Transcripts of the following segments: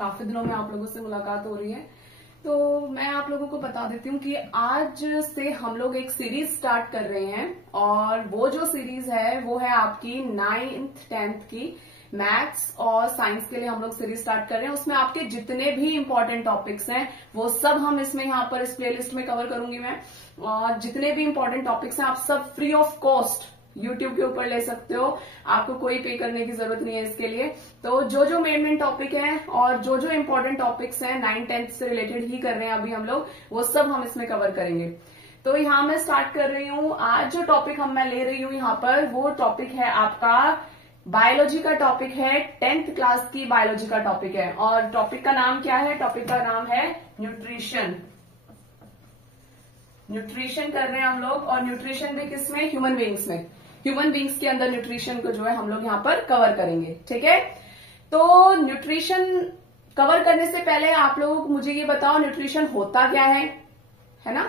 काफी दिनों में आप लोगों से मुलाकात हो रही है। तो मैं आप लोगों को बता देती हूँ कि आज से हम लोग एक सीरीज स्टार्ट कर रहे हैं और वो जो सीरीज है वो है आपकी 9th 10th की मैथ्स और साइंस के लिए हम लोग सीरीज स्टार्ट कर रहे हैं। उसमें आपके जितने भी इंपॉर्टेंट टॉपिक्स हैं वो सब हम इसमें यहाँ पर इस प्लेलिस्ट में कवर करूंगी मैं। और जितने भी इंपॉर्टेंट टॉपिक्स हैं आप सब फ्री ऑफ कॉस्ट YouTube के ऊपर ले सकते हो, आपको कोई पे करने की जरूरत नहीं है इसके लिए। तो जो मेन टॉपिक है और जो इंपॉर्टेंट टॉपिक्स हैं 9th 10th से रिलेटेड ही कर रहे हैं अभी हम लोग, वो सब हम इसमें कवर करेंगे। तो यहाँ मैं स्टार्ट कर रही हूँ। आज जो टॉपिक मैं ले रही हूँ यहाँ पर वो टॉपिक है आपका बायोलॉजी का टॉपिक है, 10th क्लास की बायोलॉजी का टॉपिक है। और टॉपिक का नाम क्या है? टॉपिक का नाम है न्यूट्रिशन। न्यूट्रिशन कर रहे हैं हम लोग, और न्यूट्रिशन भी किसमें? ह्यूमन बींग्स में। ह्यूमन बींग्स के अंदर न्यूट्रिशन को जो है हम लोग यहाँ पर कवर करेंगे। ठीक है, तो न्यूट्रिशन कवर करने से पहले आप लोग मुझे ये बताओ न्यूट्रिशन होता क्या है ना,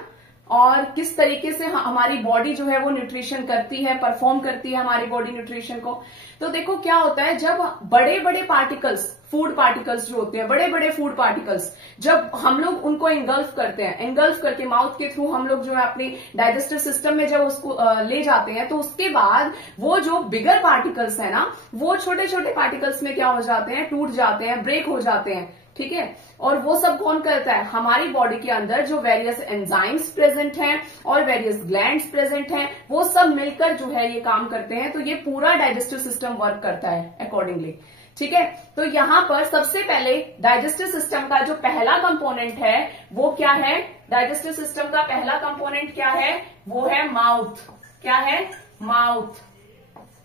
और किस तरीके से हमारी बॉडी जो है वो न्यूट्रिशन करती है, परफॉर्म करती है हमारी बॉडी न्यूट्रिशन को। तो देखो क्या होता है, जब बड़े बड़े पार्टिकल्स, फूड पार्टिकल्स जो होते हैं, बड़े बड़े फूड पार्टिकल्स, जब हम लोग उनको इंगल्फ करते हैं, इंगल्फ करके माउथ के थ्रू हम लोग जो है अपनी डाइजेस्टिव सिस्टम में जब उसको ले जाते हैं, तो उसके बाद वो जो बिगर पार्टिकल्स है ना, वो छोटे छोटे पार्टिकल्स में क्या हो जाते हैं? टूट जाते हैं, ब्रेक हो जाते हैं। ठीक है, और वो सब कौन करता है? हमारी बॉडी के अंदर जो वेरियस एंजाइम्स प्रेजेंट हैं और वेरियस ग्लैंड्स प्रेजेंट हैं, वो सब मिलकर जो है ये काम करते हैं। तो ये पूरा डाइजेस्टिव सिस्टम वर्क करता है अकॉर्डिंगली। ठीक है, तो यहां पर सबसे पहले डाइजेस्टिव सिस्टम का जो पहला कंपोनेंट है वो क्या है? डाइजेस्टिव सिस्टम का पहला कंपोनेंट क्या है? वो है माउथ। क्या है? माउथ।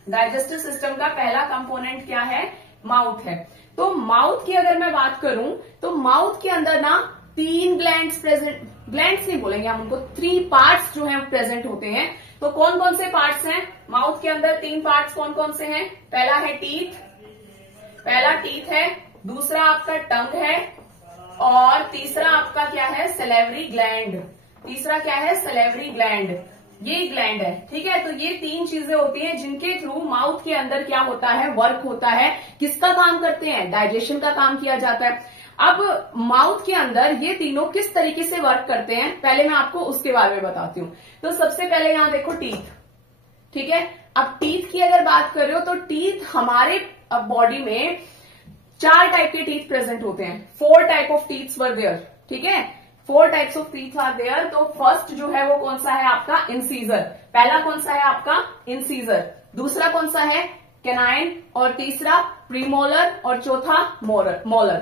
डाइजेस्टिव सिस्टम का पहला कंपोनेंट क्या है? माउथ है। तो माउथ की अगर मैं बात करूं तो माउथ के अंदर ना 3 ग्लैंड्स प्रेजेंट, ग्लैंड्स नहीं बोलेंगे हम उनको, 3 पार्ट्स जो हैं प्रेजेंट होते हैं। तो कौन कौन से पार्ट्स हैं माउथ के अंदर? 3 पार्ट्स कौन कौन से हैं? पहला है टीथ, पहला टीथ है, दूसरा आपका टंग है, और तीसरा आपका क्या है? Salivary gland. तीसरा क्या है? Salivary gland. ये ग्लैंड है। ठीक है, तो ये 3 चीजें होती हैं जिनके थ्रू माउथ के अंदर क्या होता है? वर्क होता है। किसका काम करते हैं? डाइजेशन का काम किया जाता है। अब माउथ के अंदर ये तीनों किस तरीके से वर्क करते हैं, पहले मैं आपको उसके बारे में बताती हूँ। तो सबसे पहले यहां देखो टीथ। ठीक है, अब टीथ की अगर बात कर रहे हो तो टीथ हमारे बॉडी में 4 टाइप के टीथ प्रेजेंट होते हैं। 4 type of teeths were there. ठीक है, 4 types of teeth are there. तो फर्स्ट जो है वो कौन सा है? आपका इंसीजर। पहला कौन सा है आपका? इंसीजर। दूसरा कौन सा है? कैनाइन। और तीसरा प्रीमोलर, और चौथा मोलर।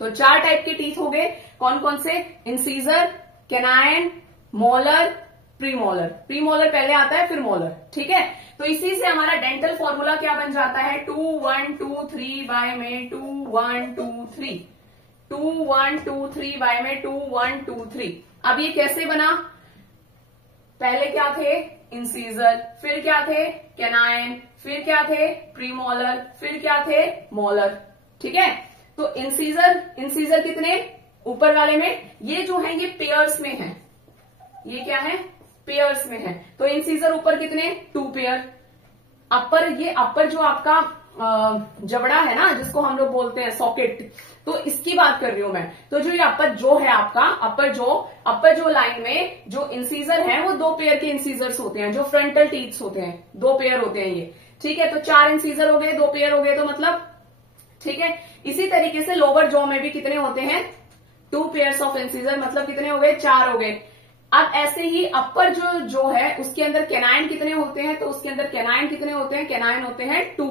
तो 4 टाइप के टीथ हो गए। कौन कौन से? Incisor, canine, molar, premolar. Premolar पहले आता है, फिर मोलर। ठीक है, तो इसी से हमारा डेंटल फॉर्मूला क्या बन जाता है? 2 1 2 3 बाय में 2 1 2 3, 2 1 2 3 बाय में 2 1 2 3। अब ये कैसे बना? पहले क्या थे? इंसीजर, फिर क्या थे? कैनाइन, फिर क्या थे? प्रीमोलर, फिर क्या थे? मोलर। ठीक है, तो इंसीजर कितने? ऊपर वाले में ये जो है ये पेयर्स में है। ये क्या है? पेयर्स में है। तो इंसीजर ऊपर कितने? 2 पेयर। अपर, ये अपर जो आपका जबड़ा है ना, जिसको हम लोग बोलते हैं सॉकेट, तो इसकी बात कर रही हूं मैं। तो जो ये अपर जो है आपका, अपर जो लाइन में जो इंसीजर है वो 2 पेयर के इंसीजर्स होते हैं, जो फ्रंटल टीथ्स होते हैं, 2 पेयर होते हैं ये। ठीक है, तो 4 इंसीजर हो गए, 2 पेयर हो गए, तो मतलब ठीक है। इसी तरीके से लोअर जॉ में भी कितने होते हैं? 2 पेयर्स ऑफ इंसीजर, मतलब कितने हो गए? 4 हो गए। अब ऐसे ही अपर जो है उसके अंदर कैनाइन कितने होते हैं? तो उसके अंदर कैनाइन कितने होते हैं? कैनाइन होते हैं 2,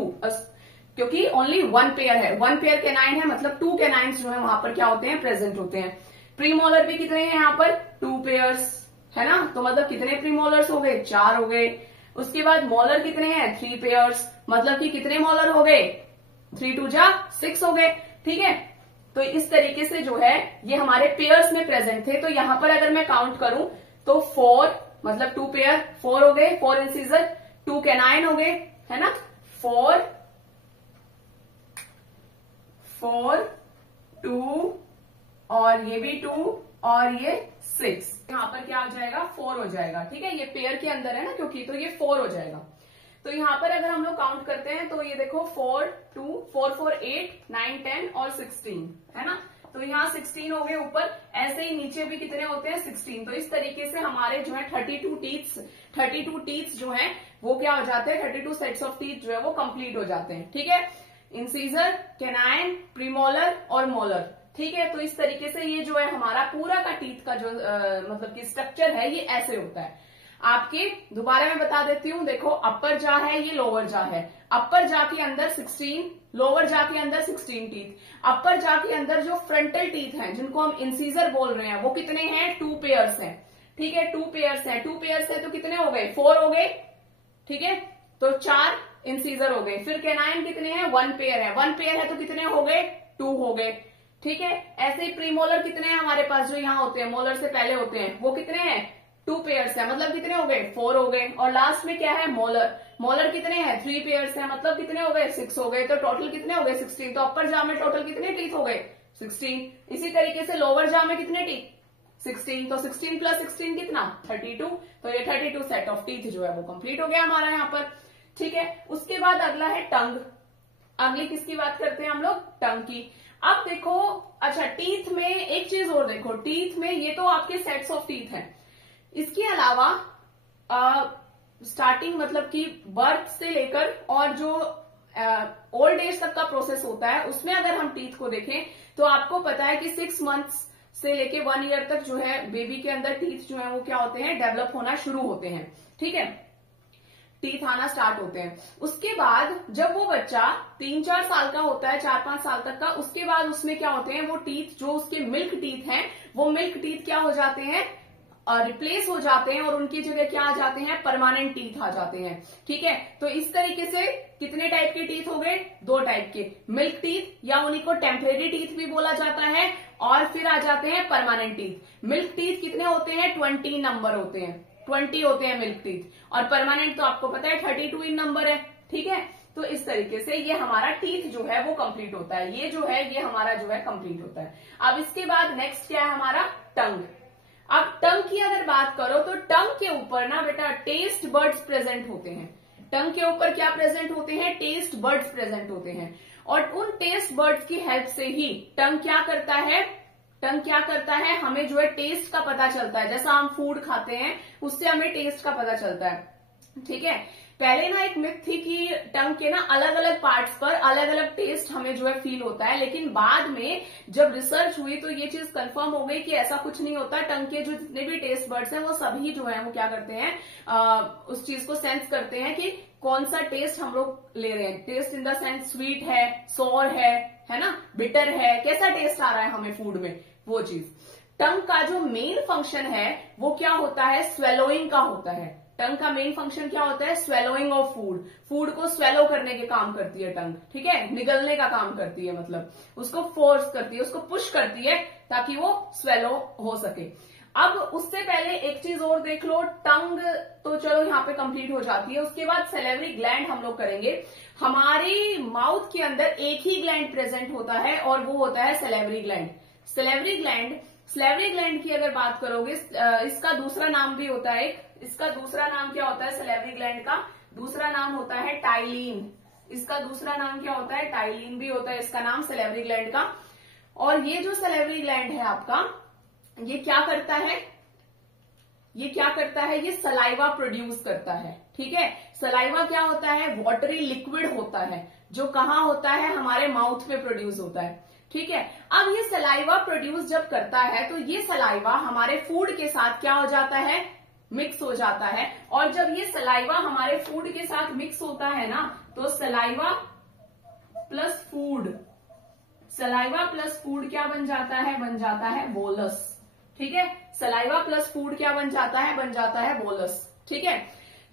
क्योंकि ओनली 1 पेयर है, 1 पेयर कैनाइन है, मतलब 2 कैनाइन्स जो है वहां पर क्या होते हैं? प्रेजेंट होते हैं। प्रीमोलर भी कितने हैं यहाँ पर? 2 पेयर्स है ना, तो मतलब कितने प्रीमोलर्स हो गए? 4 हो गए। उसके बाद मोलर कितने हैं? 3 पेयर्स, मतलब कि कितने मोलर हो गए? 3 2 जा 6 हो गए। ठीक है, तो इस तरीके से जो है ये हमारे पेयर्स में प्रेजेंट थे। तो यहां पर अगर मैं काउंट करूं तो 4, मतलब 2 पेयर, 4 हो गए, 4 इंसीजर, 2 कैनाइन हो गए, है ना, 4 2 और ये भी 2 और ये 6। यहां पर क्या हो जाएगा? 4 हो जाएगा। ठीक है, ये पेयर के अंदर है ना, क्योंकि तो ये 4 हो जाएगा। तो यहाँ पर अगर हम लोग काउंट करते हैं तो ये देखो 4, 2, 4, 4, 8, 9, 10 और 16 है ना। तो यहाँ 16 हो गए ऊपर, ऐसे ही नीचे भी कितने होते हैं 16। तो इस तरीके से हमारे जो है 32 टीथ जो है वो क्या हो जाते हैं, 32 सेट्स ऑफ टीथ जो है वो कंप्लीट हो जाते हैं। ठीक है, इंसीजर, कैनाइन, प्रीमोलर और मोलर। ठीक है, तो इस तरीके से ये जो है हमारा पूरा का टीथ का जो मतलब कि स्ट्रक्चर है ये ऐसे होता है। आपके दोबारा मैं बता देती हूँ, देखो अपर जा है, ये लोअर जा है। अपर जा के अंदर 16, लोअर जा के अंदर 16 टीथ। अपर जा के अंदर जो फ्रंटल टीथ हैं जिनको हम इंसीजर बोल रहे हैं वो कितने हैं, 2 पेयर्स हैं। ठीक है, 2 पेयर्स हैं। 2 पेयर्स है तो कितने हो गए, 4 हो गए। ठीक है, तो 4 इंसीजर हो गए। फिर कैनाइन कितने हैं, 1 पेयर है। 1 पेयर है तो कितने हो गए, 2 हो गए। ठीक है, ऐसे ही प्रीमोलर कितने हैं हमारे पास जो यहाँ होते हैं, मोलर से पहले होते हैं, वो कितने हैं, 2 पेयर्स है, मतलब कितने हो गए, 4 हो गए। और लास्ट में क्या है, मोलर। मोलर कितने हैं, 3 पेयर्स है, मतलब कितने हो गए, 6 हो गए। तो टोटल कितने हो गए, 16। तो अपर जा में टोटल कितने टीथ हो गए, 16। इसी तरीके से लोअर जा में कितने टीथ, 16। तो 16 प्लस 16 कितना, 32। तो ये 32 सेट ऑफ टीथ जो है वो कंप्लीट हो गया हमारा यहाँ पर। ठीक है, उसके बाद अगला है टंग। अगली किसकी बात करते हैं हम लोग, टंग की। अब देखो, अच्छा टीथ में एक चीज और देखो, टीथ में ये तो आपके सेट्स ऑफ टीथ हैं। इसके अलावा स्टार्टिंग मतलब कि बर्थ से लेकर और जो ओल्ड एज तक का प्रोसेस होता है उसमें अगर हम टीथ को देखें तो आपको पता है कि 6 मंथ्स से लेके 1 ईयर तक जो है बेबी के अंदर टीथ जो है वो क्या होते हैं, डेवलप होना शुरू होते हैं। ठीक है, टीथ आना स्टार्ट होते हैं। उसके बाद जब वो बच्चा 3-4 साल का होता है, 4-5 साल तक का, उसके बाद उसमें क्या होते हैं, वो टीथ जो उसके मिल्क टीथ हैं वो मिल्क टीथ क्या हो जाते हैं, रिप्लेस हो जाते हैं और उनकी जगह क्या आ जाते हैं, परमानेंट टीथ आ जाते हैं। ठीक है, तो इस तरीके से कितने टाइप के टीथ हो गए, 2 टाइप के, मिल्क टीथ या उन्हीं को टेम्परेरी टीथ भी बोला जाता है, और फिर आ जाते हैं परमानेंट टीथ। मिल्क टीथ कितने होते हैं, 20 नंबर होते हैं, 20 होते हैं मिल्क टीथ, और परमानेंट तो आपको पता है 32 इन नंबर है। ठीक है, तो इस तरीके से ये हमारा टीथ जो है वो कंप्लीट होता है, ये जो है ये हमारा जो है कंप्लीट होता है। अब इसके बाद नेक्स्ट क्या है हमारा, टंग। अब टंग की अगर बात करो तो टंग के ऊपर ना बेटा टेस्ट बर्ड्स प्रेजेंट होते हैं। टंग के ऊपर क्या प्रेजेंट होते हैं, टेस्ट बर्ड्स प्रेजेंट होते हैं, और उन टेस्ट बर्ड्स की हेल्प से ही टंग क्या करता है, टंग क्या करता है, हमें जो है टेस्ट का पता चलता है। जैसा हम फूड खाते हैं उससे हमें टेस्ट का पता चलता है। ठीक है, पहले ना एक मिथ थी कि टंग के ना अलग अलग पार्ट्स पर अलग अलग टेस्ट हमें जो है फील होता है, लेकिन बाद में जब रिसर्च हुई तो ये चीज कंफर्म हो गई कि ऐसा कुछ नहीं होता। टंग के जो जितने भी टेस्ट बर्ड्स हैं वो सभी जो है वो क्या करते हैं, उस चीज को सेंस करते हैं कि कौन सा टेस्ट हम लोग ले रहे हैं। Test in the sense sweet है, सोर है ना, बिटर है, कैसा टेस्ट आ रहा है हमें फूड में, वो चीज। टंग का जो मेन फंक्शन है वो क्या होता है, स्वेलोइंग का होता है। टंग का मेन फंक्शन क्या होता है, स्वेलोइंग ऑफ फूड। फूड को स्वेलो करने के काम करती है टंग। ठीक है, निगलने का काम करती है, मतलब उसको फोर्स करती है, उसको पुश करती है ताकि वो स्वेलो हो सके। अब उससे पहले एक चीज और देख लो, टंग तो चलो यहाँ पे कंप्लीट हो जाती है। उसके बाद सेलेवरी ग्लैंड हम लोग करेंगे। हमारी माउथ के अंदर एक ही ग्लैंड प्रेजेंट होता है और वो होता है सेलेवरी ग्लैंड। सेलेवरी ग्लैंड की अगर बात करोगे, इसका दूसरा नाम भी होता है, इसका दूसरा नाम क्या होता है, सेलेवरी ग्लैंड का दूसरा नाम होता है टाइलिन। इसका दूसरा नाम क्या होता है, टाइलिन भी होता है इसका नाम सेलेवरी ग्लैंड का। और ये जो सेलेवरी ग्लैंड है आपका, ये क्या करता है, ये सलाइवा प्रोड्यूस करता है। ठीक है, सलाइवा क्या होता है, वाटरी लिक्विड होता है, जो कहाँ होता है, हमारे माउथ में प्रोड्यूस होता है। ठीक है, अब ये सलाइवा प्रोड्यूस जब करता है तो ये सलाइवा हमारे फूड के साथ क्या हो जाता है, मिक्स हो जाता है। और जब ये सलाइवा हमारे फूड के साथ मिक्स होता है ना, तो सलाइवा प्लस फूड क्या बन जाता है, बन जाता है बोलस। ठीक है, सलाइवा प्लस फूड क्या बन जाता है बोलस। ठीक है,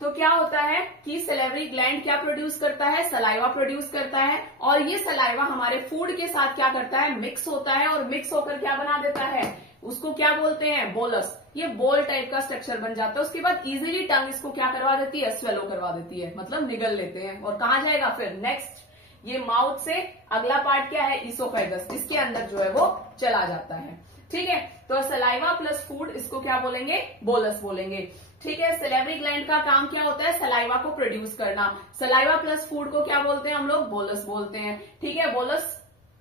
तो क्या होता है कि सेलेवरी ग्लैंड क्या प्रोड्यूस करता है, सलाइवा प्रोड्यूस करता है, और ये सलाइवा हमारे फूड के साथ क्या करता है, मिक्स होता है, और मिक्स होकर क्या बना देता है, उसको क्या बोलते हैं, बोलस। ये बोल टाइप का स्ट्रक्चर बन जाता है। उसके बाद इजीली टंग इसको क्या करवा देती है, स्वेलो करवा देती है, मतलब निगल लेते हैं। और कहाँ जाएगा फिर नेक्स्ट, ये माउथ से अगला पार्ट क्या है, इसोफेगस, इसके अंदर जो है वो चला जाता है। ठीक है, तो सलाइवा प्लस फूड इसको क्या बोलेंगे, बोलस बोलेंगे। ठीक है। सलेवरी ग्लैंड का काम क्या होता है, सलाइवा को प्रोड्यूस करना। सलाइवा प्लस फूड को क्या बोलते हैं हम लोग, बोलस बोलते हैं। ठीक है, बोलस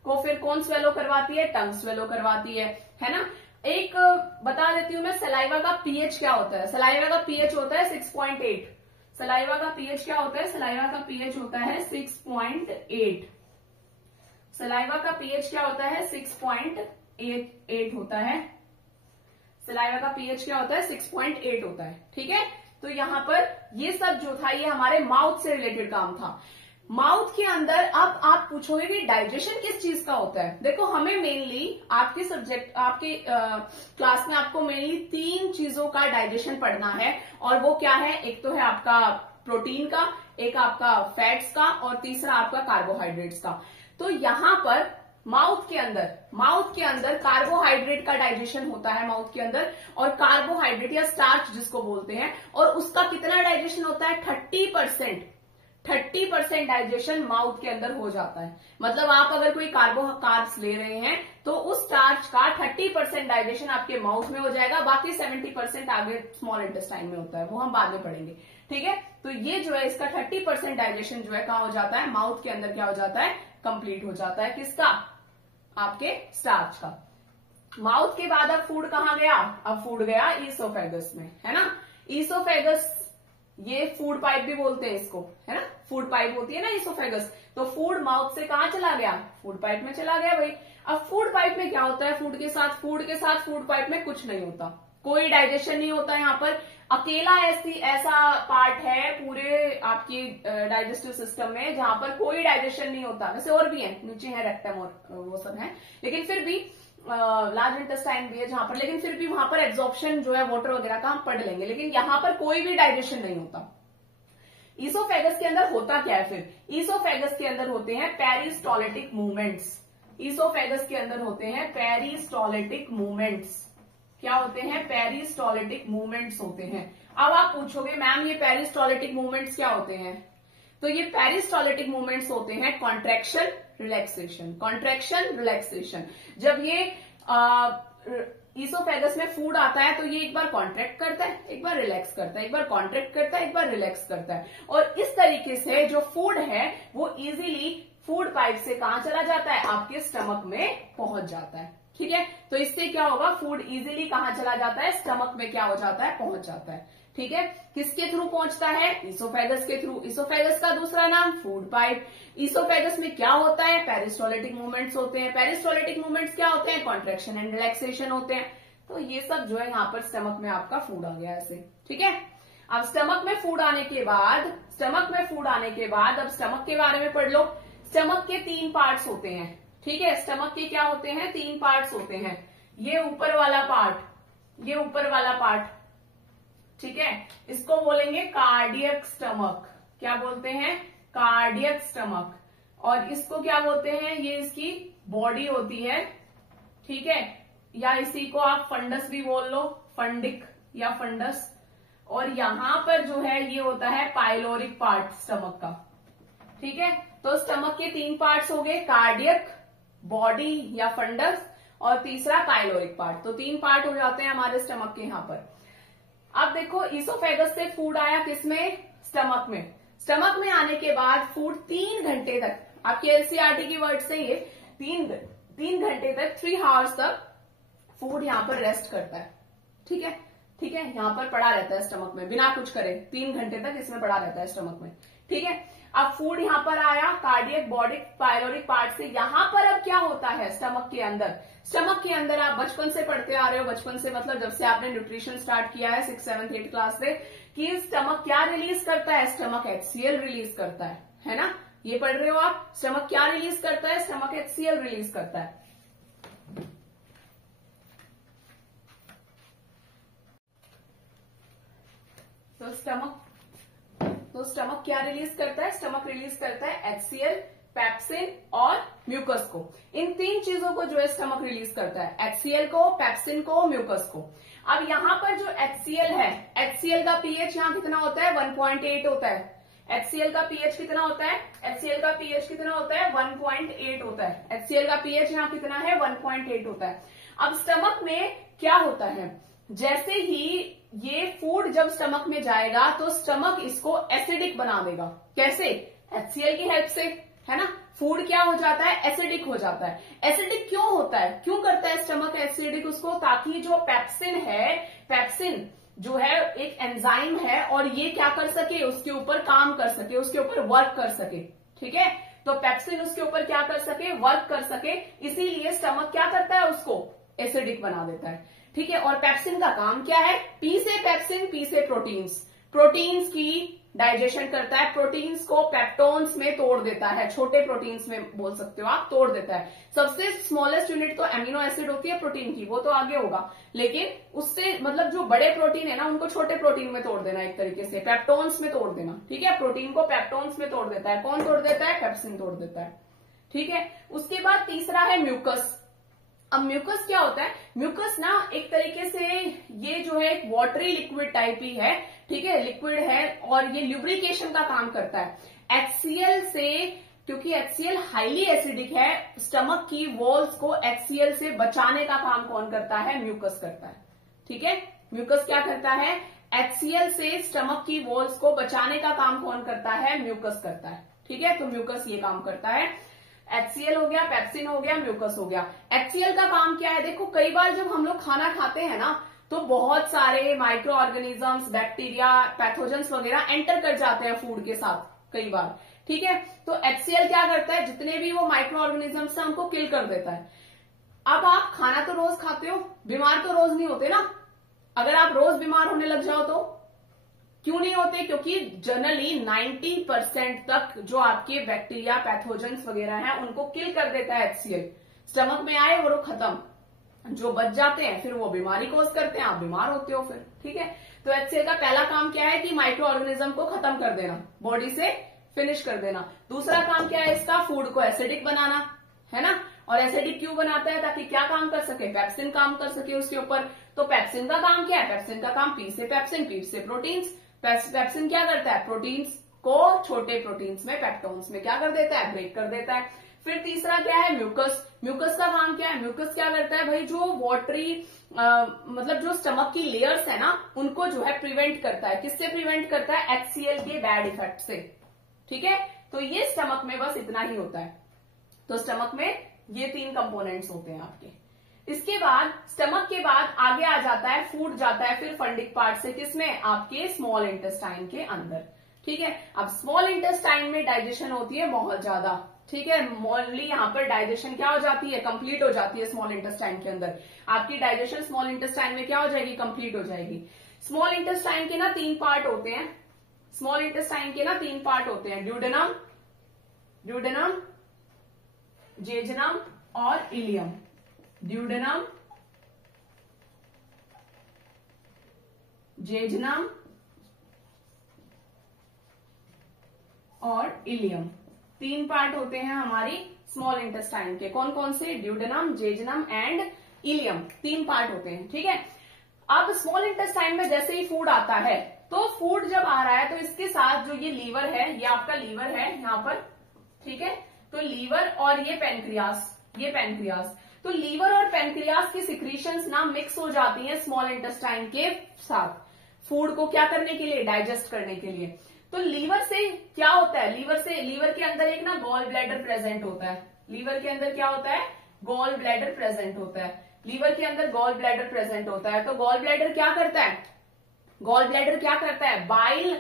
को फिर कौन स्वेलो करवाती है, टंग स्वेलो करवाती है ना। एक बता देती हूं मैं, सलाइवा का पीएच क्या होता है। सलाइवा का पीएच होता है 6.8। सलाइवा का पीएच क्या होता है, सलाइवा का पीएच होता है 6.8। सलाइवा का पीएच क्या होता है, 6.8 होता है। सलाइवा का पीएच क्या होता है, 6.8 होता है। ठीक है, तो यहां पर ये सब जो था ये हमारे माउथ से रिलेटेड काम था। माउथ के अंदर अब आप पूछोगे कि डाइजेशन किस चीज का होता है। देखो, हमें मेनली आपके सब्जेक्ट, आपके क्लास में आपको मेनली 3 चीजों का डाइजेशन पढ़ना है, और वो क्या है, एक तो है आपका प्रोटीन का, एक आपका फैट्स का, और तीसरा आपका कार्बोहाइड्रेट्स का। तो यहां पर माउथ के अंदर कार्बोहाइड्रेट का डाइजेशन होता है माउथ के अंदर, और कार्बोहाइड्रेट या स्टार्च जिसको बोलते हैं, और उसका कितना डाइजेशन होता है, 30% डाइजेशन माउथ के अंदर हो जाता है। मतलब आप अगर कोई कार्ब्स ले रहे हैं तो उस स्टार्च का 30% डाइजेशन आपके माउथ में हो जाएगा, बाकी 70% आगे स्मॉल इंटेस्टाइन में होता है, वो हम बाद में पढ़ेंगे। ठीक है, तो ये जो है इसका 30% डाइजेशन जो है कहां हो जाता है, माउथ के अंदर क्या हो जाता है, कंप्लीट हो जाता है। किसका, आपके स्टार्च का। माउथ के बाद अब फूड कहां गया, अब फूड गया ईसोफेगस में, है ना। ईसोफेगस, ये फूड पाइप भी बोलते हैं इसको, है ना, फूड पाइप होती है ना ईसोफेगस। तो फूड माउथ से कहां चला गया, फूड पाइप में चला गया भाई। अब फूड पाइप में क्या होता है, फूड के साथ फूड पाइप में कुछ नहीं होता, कोई डाइजेशन नहीं होता। यहाँ पर अकेला ऐसा पार्ट है पूरे आपकी डाइजेस्टिव सिस्टम में जहां पर कोई डाइजेशन नहीं होता। वैसे और भी है, नीचे है रेक्टम और वो सब है, लेकिन फिर भी लार्ज इंटेस्टाइन भी है जहां पर, लेकिन फिर भी वहां पर एब्जॉर्प्शन जो है वाटर वगैरह का हम पढ़ लेंगे, लेकिन यहां पर कोई भी डाइजेशन नहीं होता। ईसोफेगस के अंदर होता क्या है फिर, ईसोफेगस के अंदर होते हैं पेरिस्टोलिटिक मूवमेंट्स। ईसोफेगस के अंदर होते हैं पेरिस्टोलिटिक मूवमेंट्स। क्या होते हैं, पेरिस्टोलिटिक मूवमेंट्स होते हैं। अब आप पूछोगे मैम ये पेरिस्टोलिटिक मूवमेंट्स क्या होते हैं, तो ये पेरिस्टोलिटिक मूवमेंट्स होते हैं कॉन्ट्रैक्शन रिलैक्सेशन, कॉन्ट्रैक्शन रिलैक्सेशन। जब ये ईसोफेगस में फूड आता है तो ये एक बार कॉन्ट्रैक्ट करता है, एक बार रिलैक्स करता है, एक बार कॉन्ट्रैक्ट करता है, एक बार रिलैक्स करता है, और इस तरीके से जो फूड है वो इजीली फूड पाइप से कहां चला जाता है, आपके स्टमक में पहुंच जाता है। ठीक है, तो इससे क्या होगा, फूड इजीली कहां चला जाता है, स्टमक में क्या हो जाता है, पहुंच जाता है। ठीक है, किसके थ्रू पहुंचता है, ईसोफेगस के थ्रू। ईसोफेगस का दूसरा नाम फूड पाइप। ईसोफेगस में क्या होता है, पेरिस्टोलिटिक मूवमेंट्स होते हैं। पेरिस्टोलिटिक मूवमेंट्स क्या होते हैं, कॉन्ट्रैक्शन एंड रिलैक्सेशन होते हैं। तो ये सब जो है यहाँ पर स्टमक में आपका फूड आ गया ऐसे। ठीक है, अब स्टमक में फूड आने के बाद अब स्टमक के बारे में पढ़ लो। स्टमक के 3 पार्ट्स होते हैं। ठीक है, स्टमक के क्या होते हैं, 3 पार्ट्स होते हैं। ये ऊपर वाला पार्ट, ठीक है, इसको बोलेंगे कार्डियक स्टमक। क्या बोलते हैं, कार्डियक स्टमक। और इसको क्या बोलते हैं, ये इसकी बॉडी होती है। ठीक है, या इसी को आप फंडस भी बोल लो, फंडिक या फंडस। और यहां पर जो है ये होता है पाइलोरिक पार्ट स्टमक का। ठीक है, तो स्टमक के 3 पार्ट्स हो गए, कार्डियक, बॉडी या फंडस, और तीसरा पाइलोरिक पार्ट। तो 3 पार्ट हो जाते हैं हमारे स्टमक के यहाँ पर। अब देखो, ईसोफेगस से फूड आया किसमें, स्टमक में। स्टमक में आने के बाद फूड 3 घंटे तक, आपकी एलसीईआरटी की वर्ड से ये 3 घंटे तक, 3 आवर्स तक फूड यहाँ पर रेस्ट करता है। ठीक है, यहाँ पर पड़ा रहता है स्टमक में, बिना कुछ करे 3 घंटे तक इसमें पड़ा रहता है स्टमक में। ठीक है, अब फूड यहाँ पर आया कार्डियक, बॉडी, पाइलोरिक पार्ट से। यहाँ पर अब क्या होता है स्टमक के अंदर आप बचपन से पढ़ते आ रहे हो, बचपन से मतलब जब से आपने न्यूट्रिशन स्टार्ट किया है 6th, 7th, 8th क्लास से, कि स्टमक क्या रिलीज करता है, स्टमक HCl रिलीज करता है ना, ये पढ़ रहे हो आप। स्टमक क्या रिलीज करता है, स्टमक HCl रिलीज करता है। तो स्टमक क्या रिलीज करता है, स्टमक रिलीज करता है HCl, पेप्सिन और म्यूकस को। इन 3 चीजों को जो है स्टमक रिलीज करता है, HCl को, पेप्सिन को, म्यूकस को। अब यहाँ पर जो HCl है, HCl का pH यहाँ कितना होता है, 1.8 होता है। HCl का pH कितना होता है, 1.8 होता है। HCl का pH यहाँ कितना है, 1.8 होता है। अब स्टमक में क्या होता है, जैसे ही ये फूड जब स्टमक में जाएगा तो स्टमक इसको एसिडिक बना देगा। कैसे? HCl की हेल्प से, है ना। फूड क्या हो जाता है? एसिडिक हो जाता है। एसिडिक क्यों होता है? क्यों करता है स्टमक एसिडिक उसको? ताकि जो पेप्सिन है, पेप्सिन जो है एक एंजाइम है और ये क्या कर सके, उसके ऊपर काम कर सके, उसके ऊपर वर्क कर सके। ठीक है, तो पेप्सिन उसके ऊपर क्या कर सके, वर्क कर सके, इसीलिए स्टमक क्या करता है, उसको एसिडिक बना देता है। ठीक है, और पेप्सिन का काम क्या है? पी से पेप्सिन, पी से प्रोटीन्स, प्रोटीन्स की डाइजेशन करता है, प्रोटीन्स को पेप्टोन्स में तोड़ देता है, छोटे प्रोटीन्स में बोल सकते हो आप, तोड़ देता है। सबसे स्मॉलेस्ट यूनिट तो एमिनो एसिड होती है प्रोटीन की, वो तो आगे होगा, लेकिन उससे मतलब जो बड़े प्रोटीन है ना, उनको छोटे प्रोटीन में तोड़ देना, एक तरीके से पेप्टोन्स में तोड़ देना। ठीक है, प्रोटीन को पेप्टोन्स में तोड़ देता है। कौन तोड़ देता है? पेप्सिन तोड़ देता है। ठीक है, उसके बाद तीसरा है म्यूकस। अब म्यूकस क्या होता है? म्यूकस ना एक तरीके से ये जो है एक वाटरी लिक्विड टाइप ही है। ठीक है, लिक्विड है और ये ल्यूब्रिकेशन का काम करता है। HCl से, क्योंकि HCl हाईली एसिडिक है, स्टमक की वॉल्स को HCl से बचाने का काम कौन करता है? म्यूकस करता है। ठीक है, म्यूकस क्या करता है? HCl से स्टमक की वॉल्स को बचाने का काम कौन करता है? म्यूकस करता है। ठीक है, तो म्यूकस ये काम करता है। HCl हो गया, पेप्सिन हो गया, म्यूकस हो गया। HCl का काम क्या है? देखो कई बार जब हम लोग खाना खाते हैं ना, तो बहुत सारे माइक्रो ऑर्गेनिजम्स, बैक्टीरिया, पैथोजेंस वगैरह एंटर कर जाते हैं फूड के साथ कई बार। ठीक है, तो HCl क्या करता है? जितने भी वो माइक्रो ऑर्गेनिजम्स हैं उनको किल कर देता है। अब आप खाना तो रोज खाते हो, बीमार तो रोज नहीं होते ना। अगर आप रोज बीमार होने लग जाओ तो क्यों नहीं होते? क्योंकि जनरली 90% तक जो आपके बैक्टीरिया, पैथोजेंस वगैरह हैं उनको किल कर देता है HCl। स्टमक में आए और वो खत्म, जो बच जाते हैं फिर वो बीमारी कोज करते हैं, आप बीमार होते हो फिर। ठीक है, तो HCl का पहला काम क्या है कि माइक्रो ऑर्गेनिज्म को खत्म कर देना, बॉडी से फिनिश कर देना। दूसरा काम क्या है इसका? फूड को एसिडिक बनाना, है ना। और एसिडिक क्यों बनाता है? ताकि क्या काम कर सके? पेप्सिन काम कर सके उसके ऊपर। तो पेप्सिन का काम क्या है? पेप्सिन का काम पी से पेप्सिन, पी से प्रोटीन्स। पेप्सिन क्या करता है? प्रोटीन्स को छोटे प्रोटीन्स में, पेप्टोन्स में क्या कर देता है? ब्रेक कर देता है। फिर तीसरा क्या है? म्यूकस। म्यूकस का काम क्या है? म्यूकस क्या करता है भाई? जो वाटरी मतलब जो स्टमक की लेयर्स है ना, उनको जो है प्रिवेंट करता है। किससे प्रिवेंट करता है? HCl के बैड इफेक्ट से। ठीक है, तो ये स्टमक में बस इतना ही होता है। तो स्टमक में ये 3 कंपोनेंट्स होते हैं आपके। इसके बाद स्टमक के बाद आगे आ जाता है, फूड जाता है फिर फंडिक पार्ट से, किसमें? आपके स्मॉल इंटेस्टाइन के अंदर। ठीक है, अब स्मॉल इंटेस्टाइन में डाइजेशन होती है बहुत ज्यादा। ठीक है, मोस्टली यहाँ पर डाइजेशन क्या हो जाती है? कंप्लीट हो जाती है स्मॉल इंटेस्टाइन के अंदर। आपकी डाइजेशन स्मॉल इंटेस्टाइन में क्या हो जाएगी? कंप्लीट हो जाएगी। स्मॉल इंटेस्टाइन के ना 3 पार्ट होते हैं। स्मॉल इंटेस्टाइन के ना 3 पार्ट होते हैं, ड्यूडेनम, जेजनम और इलियम। ड्यूडेनम, जेजनम और इलियम, 3 पार्ट होते हैं हमारी स्मॉल इंटेस्टाइन के। कौन कौन से? ड्यूडेनम, जेजनम एंड इलियम, 3 पार्ट होते हैं। ठीक है, अब स्मॉल इंटेस्टाइन में जैसे ही फूड आता है, तो फूड जब आ रहा है तो इसके साथ जो ये लीवर है, ये आपका लीवर है यहाँ पर। ठीक है, तो लीवर और ये पैनक्रियास, तो लीवर और पैनक्रियास की सिक्रीशंस ना मिक्स हो जाती हैं स्मॉल इंटेस्टाइन के साथ, फूड को क्या करने के लिए? डाइजेस्ट करने के लिए। तो लीवर से क्या होता है? लीवर के अंदर एक ना गॉल ब्लैडर प्रेजेंट होता है। लीवर के अंदर क्या होता है? गॉल ब्लैडर प्रेजेंट होता है। लीवर के अंदर गॉल ब्लैडर प्रेजेंट होता है। तो गॉल ब्लैडर क्या करता है? बाइल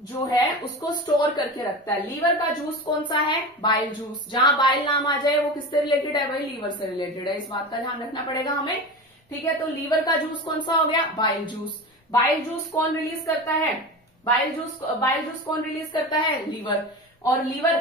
जो है उसको स्टोर करके रखता है। लीवर का जूस कौन सा है? Bile juice. जहां बाइल नाम आ जाए वो किससे रिलेटेड है? भाई लीवर से रिलेटेड है, इस बात का ध्यान रखना पड़ेगा हमें। ठीक है, तो लीवर का जूस कौन सा हो गया? Bile juice. बाइल जूस कौन रिलीज करता है? बाइल जूस कौन रिलीज करता है? लीवर। और लीवर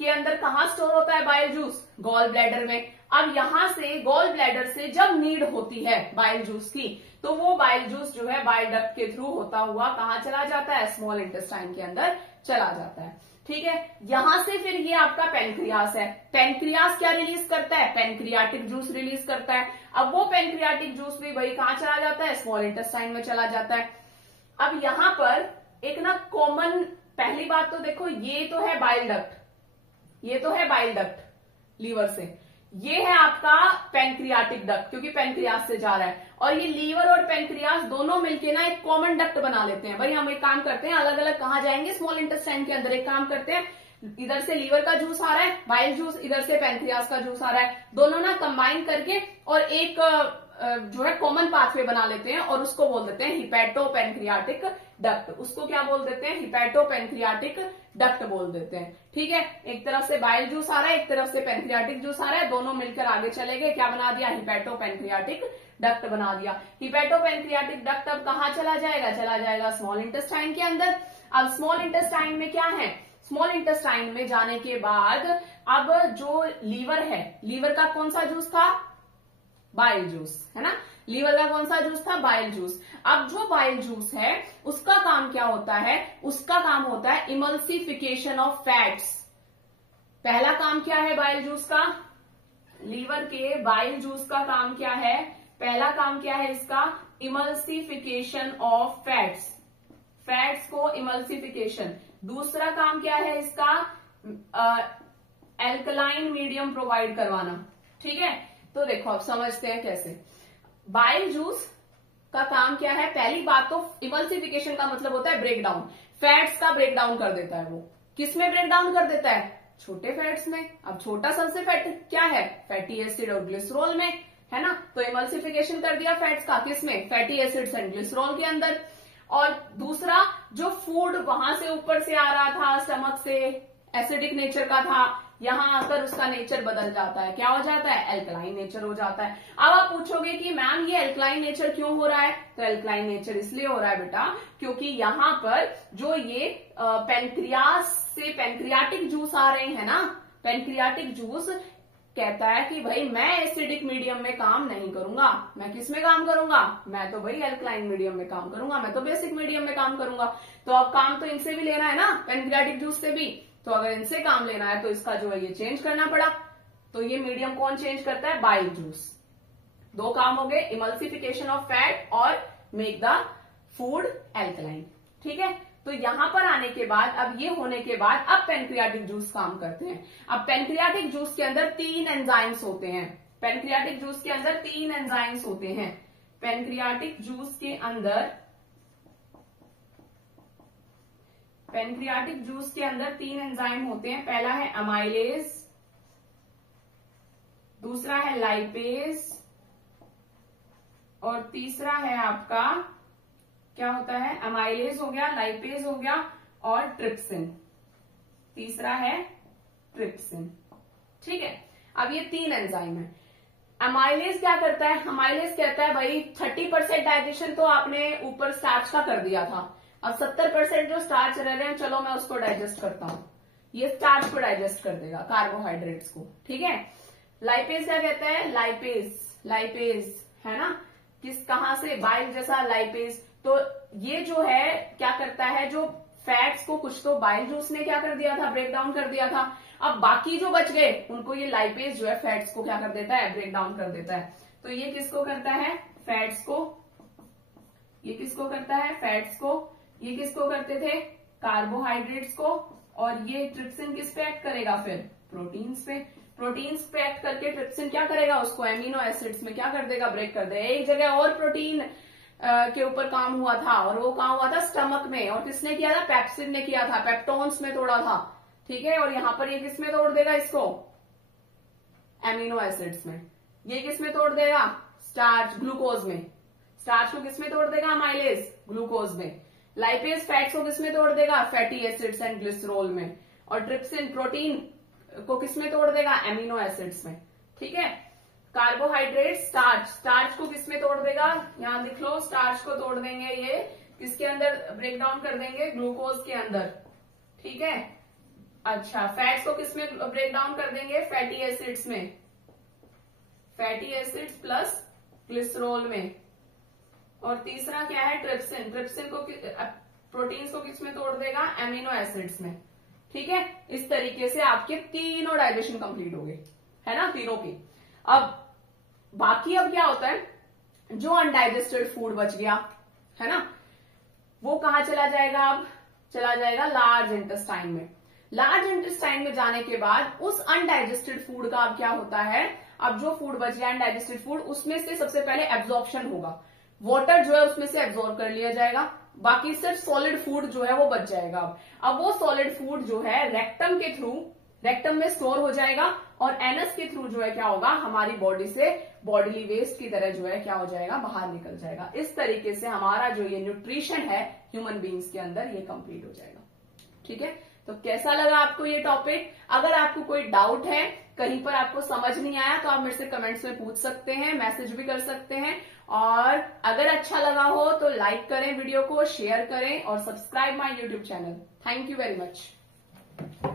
के अंदर कहां स्टोर होता है बाइल जूस? गॉल ब्लैडर में। अब यहां से गॉल ब्लैडर से जब नीड होती है बाइल जूस की, तो वो बाइल जूस जो है बाइल डक्ट के थ्रू होता हुआ कहां चला जाता है? स्मॉल इंटेस्टाइन के अंदर चला जाता है। ठीक है, यहां से फिर ये आपका पैनक्रियास है। पैनक्रियास क्या रिलीज करता है? पैनक्रियाटिक जूस रिलीज करता है। अब वो पैनक्रियाटिक जूस भी भाई कहां चला जाता है? स्मॉल इंटेस्टाइन में चला जाता है। अब यहां पर एक ना कॉमन, पहली बात तो देखो ये तो है बाइल डक्ट लीवर से। ये है आपका पेनक्रियाटिक डक्ट, क्योंकि पेनक्रियास से जा रहा है। और ये लीवर और पेनक्रियास दोनों मिलके ना एक कॉमन डक्ट बना लेते हैं। भाई हम एक काम करते हैं, अलग अलग कहाँ जाएंगे, स्मॉल इंटेस्टाइन के अंदर। एक काम करते हैं, इधर से लीवर का जूस आ रहा है, बाइल जूस, इधर से पेनक्रियास का जूस आ रहा है, दोनों ना कंबाइन करके और एक जो है कॉमन पाथवे बना लेते हैं और उसको बोल देते हैं हिपैटोपेनक्रियाटिक डक्ट। उसको क्या बोल देते हैं, हिपैटोपेनक्रियाटिक डक्ट बोल देते हैं। ठीक है, एक तरफ से बाइल जूस आ रहा है, एक तरफ से पेनक्रियाटिक जूस आ रहा है, दोनों मिलकर आगे चले गए, क्या बना दिया, हिपैटोपेनक्रियाटिक डक्ट बना दिया। हिपैटोपेनक्रियाटिक डक्ट अब कहाँ चला जाएगा, चला जाएगा स्मॉल इंटेस्टाइन के अंदर। अब स्मॉल इंटेस्टाइन में क्या है, स्मॉल इंटेस्टाइन में जाने के बाद अब जो लीवर है, लीवर का कौन सा जूस था, बाइल जूस, है ना। लीवर का कौन सा जूस था, बाइल जूस। अब जो बाइल जूस है उसका काम क्या होता है, उसका काम होता है इमल्सिफिकेशन ऑफ फैट्स। पहला काम क्या है बाइल जूस का, लीवर के बाइल जूस का काम क्या है, पहला काम क्या है इसका, इमल्सिफिकेशन ऑफ फैट्स, फैट्स को इमल्सिफिकेशन। दूसरा काम क्या है इसका, एल्कलाइन मीडियम प्रोवाइड करवाना। ठीक है, तो देखो अब समझते हैं कैसे। बाइल जूस का काम क्या है, पहली बात तो इमल्सिफिकेशन का मतलब होता है ब्रेक डाउन, फैट्स का ब्रेक डाउन कर देता है। वो किस में ब्रेक डाउन कर देता है, छोटे फैट्स में। अब छोटा सबसे फैट क्या है, फैटी एसिड और ग्लिसरॉल में, है ना। तो इमल्सिफिकेशन कर दिया फैट्स का, किसमें, फैटी एसिड्स एंड ग्लिसरॉल के अंदर। और दूसरा, जो फूड वहां से ऊपर से आ रहा था, स्टमक से एसिडिक नेचर का था, यहां आकर उसका नेचर बदल जाता है, क्या हो जाता है, एल्कलाइन नेचर हो जाता है। अब आप पूछोगे कि मैम ये एल्कलाइन नेचर क्यों हो रहा है, तो एल्कलाइन नेचर इसलिए हो रहा है बेटा, क्योंकि यहां पर जो ये पेनक्रियास से पेनक्रियाटिक जूस आ रहे हैं ना, पेनक्रियाटिक जूस कहता है कि भाई मैं एसिडिक मीडियम में काम नहीं करूंगा, मैं किस में काम करूंगा, मैं तो भाई एल्कलाइन मीडियम में काम करूंगा, मैं तो बेसिक मीडियम में काम करूंगा। तो अब काम तो इनसे भी लेना है ना, पेनक्रियाटिक जूस से भी। तो अगर इनसे काम लेना है तो इसका जो है ये चेंज करना पड़ा। तो ये मीडियम कौन चेंज करता है, बाइल जूस। दो काम हो गए, इमल्सिफिकेशन ऑफ फैट और मेक द फूड एल्कलाइन। ठीक है, तो यहां पर आने के बाद, अब ये होने के बाद, अब पेनक्रियाटिक जूस काम करते हैं। अब पेनक्रियाटिक जूस के अंदर 3 एंजाइम्स होते हैं, पेनक्रियाटिक जूस के अंदर 3 एंजाइम्स होते हैं। पेनक्रियाटिक जूस के अंदर, पेनक्रियाटिक जूस के अंदर 3 एंजाइम होते हैं। पहला है अमाइलेज, दूसरा है लाइपेज और तीसरा है आपका क्या होता है, अमाइलेज हो गया, लाइपेज हो गया और ट्रिप्सिन, तीसरा है ट्रिप्सिन। ठीक है, अब ये 3 एंजाइम है। अमाइलेज क्या करता है, अमाइलेज कहता है भाई 30% डाइजेशन तो आपने ऊपर स्टार्च का कर दिया था, अब 70% जो स्टार्च रह रहे हैं, चलो मैं उसको डाइजेस्ट करता हूं। ये स्टार्च को डाइजेस्ट कर देगा, कार्बोहाइड्रेट्स को। ठीक है, लाइपेज क्या कहता है, लाइपेज, लाइपेज है ना, कहां से, बाइल जैसा लाइपेज। तो ये जो है क्या करता है, जो फैट्स को कुछ तो बाइल जूस ने क्या कर दिया था, ब्रेक डाउन कर दिया था। अब बाकी जो बच गए उनको ये लाइपेज जो है फैट्स को क्या कर देता है, ब्रेक डाउन कर देता है। तो ये किसको करता है, फैट्स को, ये किसको करता है, फैट्स को, ये किसको करते थे, कार्बोहाइड्रेट्स को, और ये ट्रिप्सिन किस पे एक्ट करेगा, फिर प्रोटीन्स पे। प्रोटीन्स पे एक्ट करके ट्रिप्सिन क्या करेगा, उसको एमिनो एसिड्स में क्या कर देगा, ब्रेक कर देगा। एक जगह और प्रोटीन के ऊपर काम हुआ था, और वो काम हुआ था स्टमक में, और किसने किया था, पेप्सिन ने किया था, पेप्टोन्स में तोड़ा था। ठीक है, और यहां पर ये किस में तोड़ देगा इसको, एमिनो एसिड्स में। ये किस में तोड़ देगा, स्टार्च, ग्लूकोज में। स्टार्च को किस में तोड़ देगा, अमाइलेज, ग्लूकोज में। लाइपेज फैट्स को किस में तोड़ देगा, फैटी एसिड्स एंड ग्लिसरॉल में। और ट्रिप्सिन प्रोटीन को किस में तोड़ देगा, एमिनो एसिड्स में। ठीक है, कार्बोहाइड्रेट, स्टार्च, स्टार्च को किस में तोड़ देगा, यहां लिख लो, स्टार्च को तोड़ देंगे ये किसके अंदर, ब्रेक डाउन कर देंगे, ग्लूकोज के अंदर। ठीक है, अच्छा, फैट्स को किस में ब्रेक डाउन कर देंगे, फैटी एसिड्स में, फैटी एसिड्स प्लस ग्लिसरॉल में। और तीसरा क्या है, ट्रिप्सिन, ट्रिप्सिन को प्रोटीन्स को किस में तोड़ देगा, एमिनो एसिड्स में। ठीक है, इस तरीके से आपके तीनों डाइजेशन कंप्लीट हो गए, है ना, तीनों की। अब बाकी अब क्या होता है, जो अनडाइजेस्टेड फूड बच गया है ना, वो कहां चला जाएगा, अब चला जाएगा लार्ज इंटेस्टाइन में। लार्ज इंटेस्टाइन में जाने के बाद उस अनडाइजेस्टेड फूड का अब क्या होता है, अब जो फूड बच गया अनडाइजेस्टेड फूड, उसमें से सबसे पहले एब्जॉर्प्शन होगा, वाटर जो है उसमें से एब्जॉर्ब कर लिया जाएगा, बाकी सिर्फ सॉलिड फूड जो है वो बच जाएगा। अब वो सॉलिड फूड जो है रेक्टम के थ्रू, रेक्टम में स्टोर हो जाएगा और एनस के थ्रू जो है क्या होगा, हमारी बॉडी से बॉडीली वेस्ट की तरह जो है क्या हो जाएगा, बाहर निकल जाएगा। इस तरीके से हमारा जो ये न्यूट्रिशन है ह्यूमन बींग्स के अंदर ये कंप्लीट हो जाएगा। ठीक है, तो कैसा लगा आपको ये टॉपिक? अगर आपको कोई डाउट है, कहीं पर आपको समझ नहीं आया, तो आप मेरे से कमेंट्स में पूछ सकते हैं, मैसेज भी कर सकते हैं। और अगर अच्छा लगा हो तो लाइक करें वीडियो को, शेयर करें और subscribe my YouTube channel. Thank you very much.